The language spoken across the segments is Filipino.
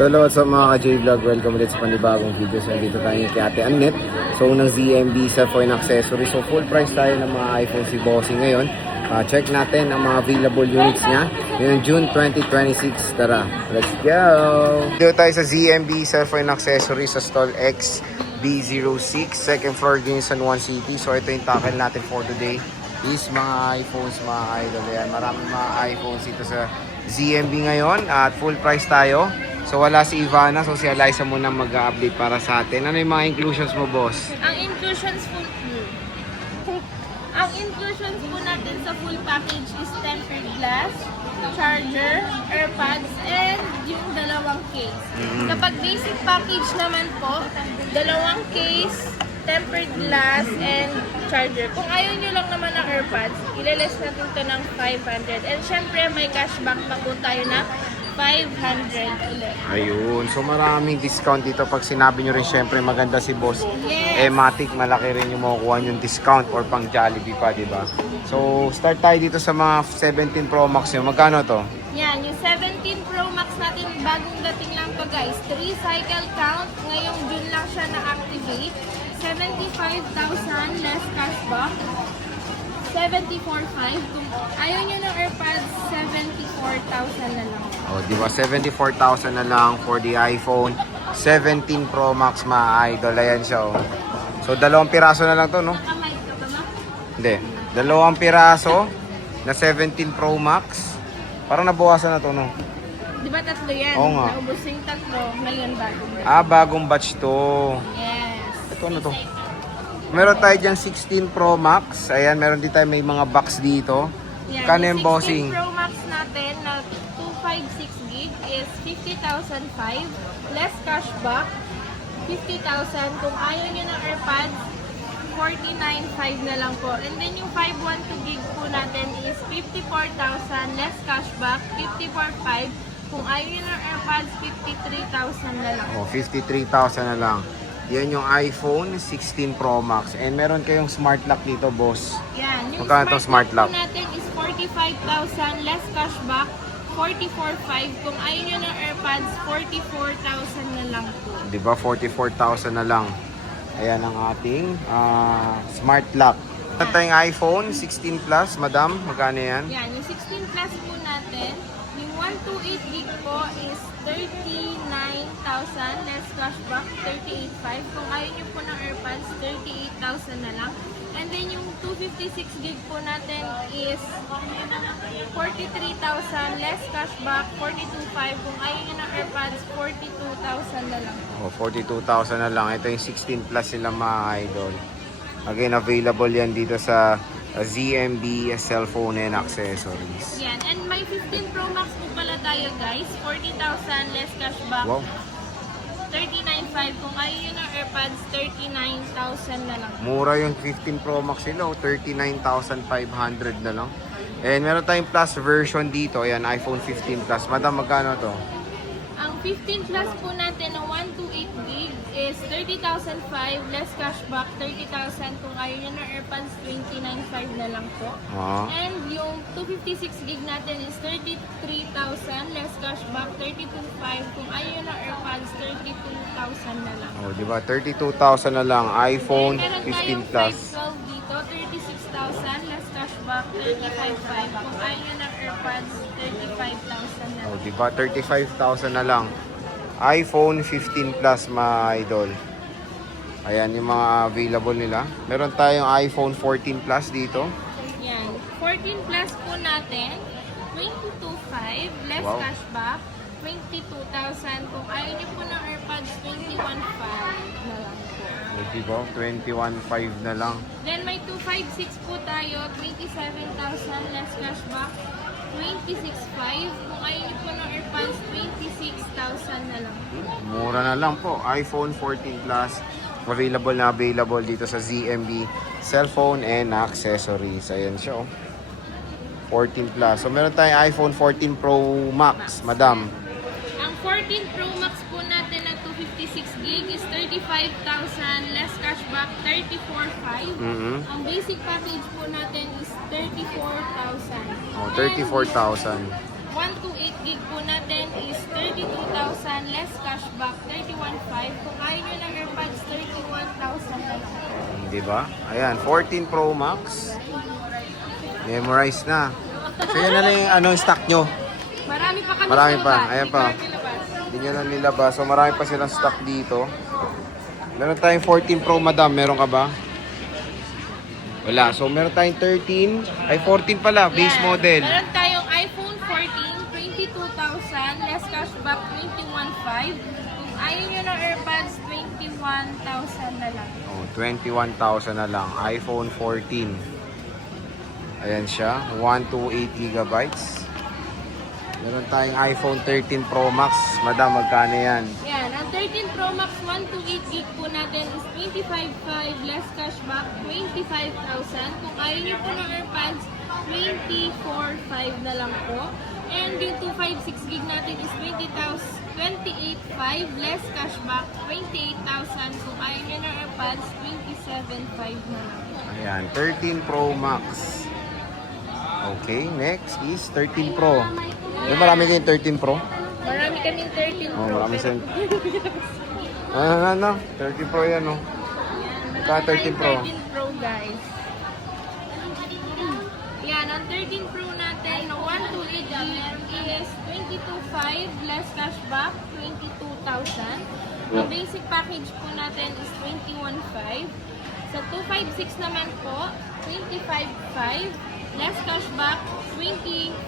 So hello, what's up mga ka-J-Vlog? Welcome ulit sa panibagong video. So nandito tayo kay Ate Annette. So unang ZMB sa phone accessory. So full price tayo ng mga iPhone si Bossing ngayon. Check natin ang mga available units niya. Ngayon June 2026. Tara, let's go! Dito tayo sa ZMB sa phone accessory sa stall X B06. Second floor din sa San Juan City. So ito yung tackle natin for today. Is mga iPhones, mga idol. Ayan, maraming mga iPhones dito sa ZMB ngayon. At full price tayo. So wala si Ivana, so si Eliza muna mag-update para sa atin. Ano yung mga inclusions mo, boss? Ang inclusions po natin sa full package is tempered glass, charger, AirPods, and yung dalawang case. Kapag basic package naman po, dalawang case, tempered glass, and charger. Kung ayaw nyo lang naman ng AirPods, ilales natin ito ng 500. And syempre may cashback pa po tayo na 500 ulit. Ayun, so maraming discount dito. Pag sinabi nyo rin syempre maganda si boss, Yes. Matic, malaki rin yung makukuha yung discount or pang Jollibee pa, di ba? So start tayo dito sa mga 17 Pro Max nyo. Magkano to? Yan, yung 17 Pro Max natin, bagong dating lang to guys. 3 cycle count, ngayong June lang siya na-activate. 75,000 less cashback. 74,500. Kung ayaw nyo ng AirPods, 74,000 na lang. O, di ba? 74,000 na lang for the iPhone 17 Pro Max, mga idol. Ayan siya, oh. So, 2 piraso na lang to, no? Nakamay ka ba ma? Hindi. 2 piraso na 17 Pro Max. Parang nabawasan na to, no? Di ba tatlo yan? Oo nga. Naubos yung tatlo, ngayon bagong. Bagong batch to. Yes. Ito, ano to? Meron tayo diyang 16 Pro Max. Ayan, meron din tayo may mga box dito. Yan, Kano yung yung bossing? 16 Pro Max natin na 256 gig is 50,005 less cashback 50,000. Kung ayaw nyo ng AirPods, 49,500 na lang po. And then yung 512 gig po natin is 54,000 less cashback 54,500. Kung ayaw nyo ng AirPods, 53,000 na lang. Oh, 53,000 na lang. Yan yung iPhone 16 Pro Max. And meron kayong smart lock dito, boss. Yan. Yung Magkano tong smart lock? po natin is 45,000 less cashback 44,500. Kung ayaw nyo ng AirPods, 44,000 na lang po. Di ba? 44,000 na lang. Ayan ang ating smart lock. Ito tayong iPhone 16 Plus, madam. Magkano yan? Yan. Yung 16 Plus po natin, yung 128 gig po is 39,000 less cashback 38,500. Kung ayaw nyo po ng AirPods, 38,000 na lang. And then yung 256 gig po natin is 43,000 less cashback 42,500. Kung ayaw nyo ng AirPods, 42,000 na lang. Oh, 42,000 na lang. Ito yung 16 Plus sila, mga idol. Again, available yan dito sa ZMB cellphone and accessories. Yan. And may 15 Pro Max po pala tayo guys. 40,000 less cashback. Wow. 39,500. Kung ayaw nyo ng AirPods, 39,000 na lang. Mura yung 15 Pro Max nila. 39,500 na lang. And meron tayong Plus version dito. Ayan, iPhone 15 Plus. Madam, magkano to? Ang 15 Plus po natin na 128 gig is 30,005 less cashback 30,000. Kung ayaw nyo ng AirPods, 29,500 na lang po. And yung 256 gig natin is 33,000 less cashback 32,500. Kung ayaw nyo ng AirPods, 32,000 na lang. Oh, di ba? 32,000 na lang. iPhone Meron 15 tayong Plus. 512 dito, 36,000 less cashback 35,500. Kung ayaw nyo ng AirPods, 35,000 na Oh, lang. di ba? 35,000 na lang. iPhone 15 Plus, mga idol. Ayan yung mga available nila. Meron tayong iPhone 14 Plus dito. Yan. 14 Plus po natin, 22,500 less Wow. cashback, 22,000. Kung ayaw nyo po ng AirPods, 21,500 na lang po. Oh, di ba? 21,500 na lang. Then may 256 po tayo, 27,000 less cashback, 26,500. Kung ayaw nyo po ng AirPods, 26,000 na lang po. Mura na lang po. iPhone 14 Plus. Available dito sa ZMB cellphone and accessories. Ayan siya, oh. 14 Plus. So meron tayong iPhone 14 Pro Max, madam. Ang 14 Pro Max po natin na 256 gig is 35,000 less cashback 34,500. Ang basic package po natin is 34,000. Oh, 34,000. 128 gig po natin is 32,000 less cashback, 31,500. Kung ayaw nyo ng AirPods, 31,000 na lang. Di ba? Ayan, 14 Pro Max. Memorize na. So yan na lang yung stock nyo. Marami pa kami Marami sa pa. labas. Ayan Hindi pa. pa nilabas. Hindi nyo na nilabas. So marami pa silang stock dito. Meron tayong 14 Pro, madam. Meron ka ba? Wala. So meron tayong 13. Ay, 14 pala. Base Yan. model. Meron tayong iPhone 14, 22,000, less cashback, 21,500. Kung ayaw nyo ng AirPods, 21,000 na lang. Oh, 21,000 na lang. iPhone 14. Ayan siya. 128 gigabytes. Meron tayong iPhone 13 Pro Max. Madam, magkano yan? Yan, ang 13 Pro Max 128 gig po natin is 25,500, less cashback, 25,000. Kung ayaw nyo po ng AirPods, 24,500 na lang po. And yung 256 gig natin is 28,500, less cashback, 28,000. Kung ayaw nyo ng AirPods, 27,500 na lang. Ayan, 13 Pro Max. Okay, next is 13 Pro. Eh, marami din 13 Pro. Marami kaming 13 Pro. Oh, marami pero- sa... Ano, 13 Pro yan, oh. Yan, Ika, 13 Pro. 13 Pro, guys. Yan, ang 13 Pro natin na 128 gig is 22,500, less cashback, 22,000. Ang basic package po natin is 21,500. Sa 256 naman po, 25,500, less cashback, 25,000.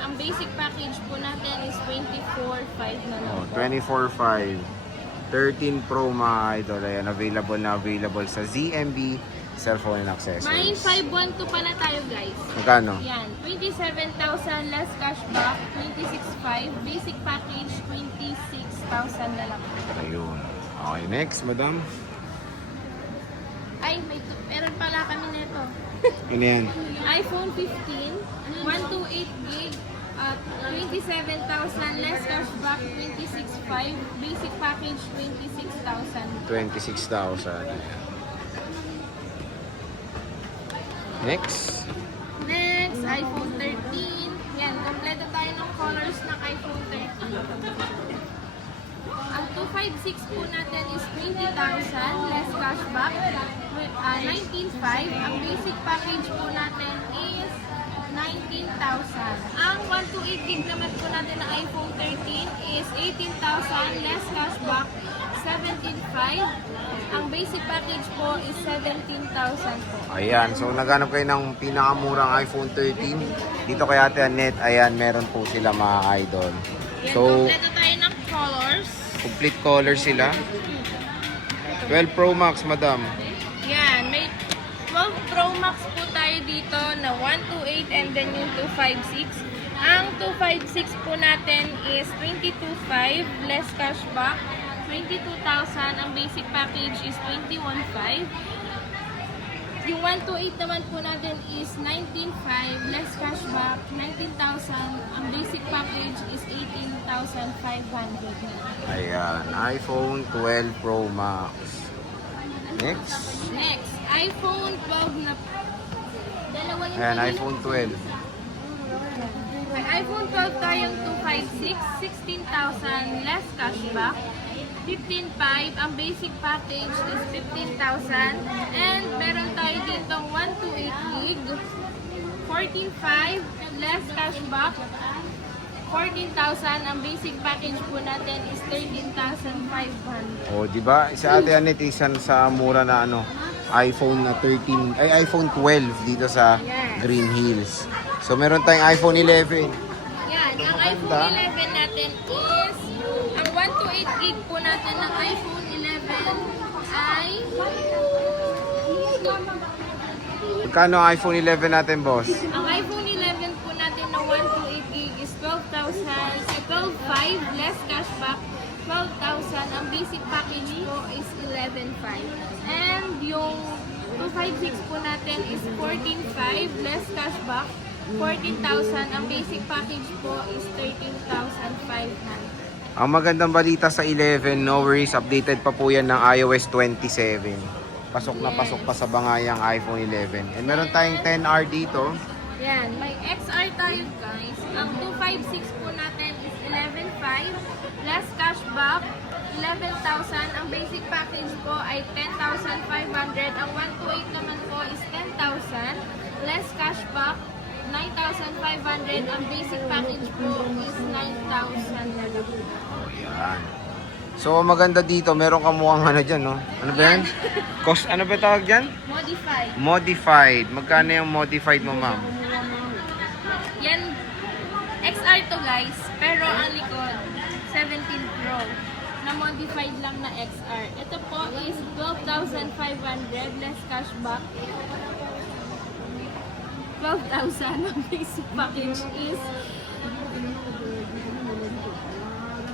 Ang basic package po natin is 24,500 na lang. Oh, 24.5. 13 Pro, mga idol. Ayan, available sa ZMB Cellphone and Mine Accessories. 512 pala tayo, guys. Magkano? Yan, 27,000 less cashback, 26,500. Basic package, 26,000 na lang. Ayun. Okay, next, madam. Ay, meron pala kami nito. Ano yan? iPhone 15, 128 gig, 27,000 less cashback, 26,500. Basic package, 26,000. 26,000. Next, Next. iPhone 13. Yan, kompleto tayo ng colors ng iPhone 13. Ang 256 po natin is 20,000 less cashback, 19,500. Ang basic package po natin is 19,000. Ang 128 gig naman po natin ng iPhone 13 is 18,000 less cashback, 17,500. Ang basic package po is 17,000 po. Ayan, so naghanap kayo ng pinakamurang iPhone 13. Dito kay Ate Annette, ayan, meron po sila mga idol. Yan, So, kompleto tayo ng colors. complete color sila. 12 Pro Max, madam. Yan, may 12 Pro Max po tayo dito na 128 and then yung 256. Ang 256 po natin is 22,500 less cashback, 22,000. Ang basic package is 21,500. Yung 128 naman po natin is 19,500 less cashback, 19,000. Ang basic package is 18,500. Ayan, iPhone 12 Pro Max. Next. Next, iPhone 12 na dalawa yung Ayan, pili- iPhone 12. May iPhone 12 tayong 256, 16,000 less cashback, 15,500. Ang basic package is 15,000. And meron tayo dito 128 gig, 14,500 less cashback, 14,000. Ang basic package po natin is 13,500. O, di ba? Sa Ate Annette, isang sa mura na iPhone na 13, ay iPhone 12 dito sa Yes. Green Hills. So, meron tayong iPhone 11. Yan, ang Maganda. iPhone 11 natin is, ang 128 gig po natin ng iPhone 11 ay, Magkano ang iPhone 11 natin, boss? ang iPhone 11 po natin na 128 gig is 12,500 less cashback, 12,000. Ang basic package po is 11,500. And yung 256 po natin is 14,500 less cashback, 14,000. Ang basic package po is 13,500. Ang magandang balita sa 11, no worries, updated pa po yan ng iOS 27. Pasok na pasok pa sa bangayang iPhone 11. And meron tayong 10R dito. Yan, may XR tayo guys. Ang 256 po natin is 11,500. Less cashback, 11,000. Ang basic package po ay 10,500. Ang 128 naman po is 10,000. Less cashback, 9,500. Ang basic package po is 9,000 na lang. Yan. So maganda dito, meron ka mukhang ano dyan, no? Ano ba yan? Cost, ano ba tawag dyan? Modified. Modified. Magkano yung modified mo, ma'am? Yan, XR to guys, pero ang likod, 17 Pro, na modified lang na XR. Ito po is 12,500 less cashback. 12,000 ang basic package is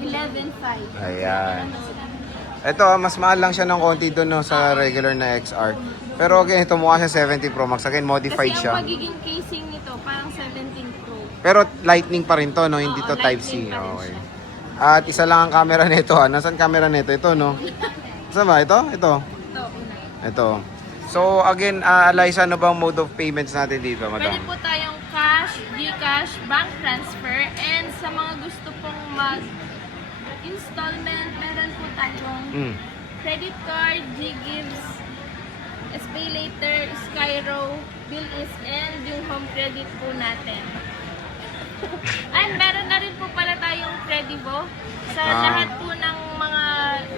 11,500. Ayan. Ito, mas mahal lang siya ng konti doon, no, sa regular na XR. Pero again, ito mukha siya 70 Pro Max. Again, modified Kasi siya. ang magiging casing nito, parang 17 Pro. Pero lightning pa rin to, no? Hindi Oo, to Type-C. lightning pa rin Okay. siya. At isa lang ang camera nito, ha? Nasaan camera nito? Ito, no? Saan ba? Ito? Ito. Ito, una. Ito. So, again, Eliza, ano bang mode of payments natin dito, madam? Pwede po tayong cash, Gcash, bank transfer, and sa mga gusto pong mag-installment, meron po tayong Mm. credit card, Ggives, SPay Later, Skyro, Bilis, and yung home credit po natin. And meron na rin po pala tayong Credivo sa lahat po ng mga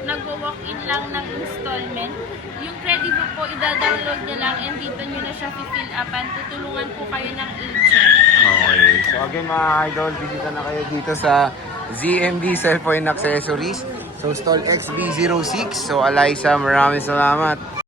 nagwo-walk-in lang ng installment. Yung Credivo po, ida-download nyo lang and dito nyo na siya fill upan. Tutulungan po kayo ng agent. Okay. So again mga idol, bisita na kayo dito sa ZMB Cellphone Accessories. So stall XB06. So Eliza, maraming salamat.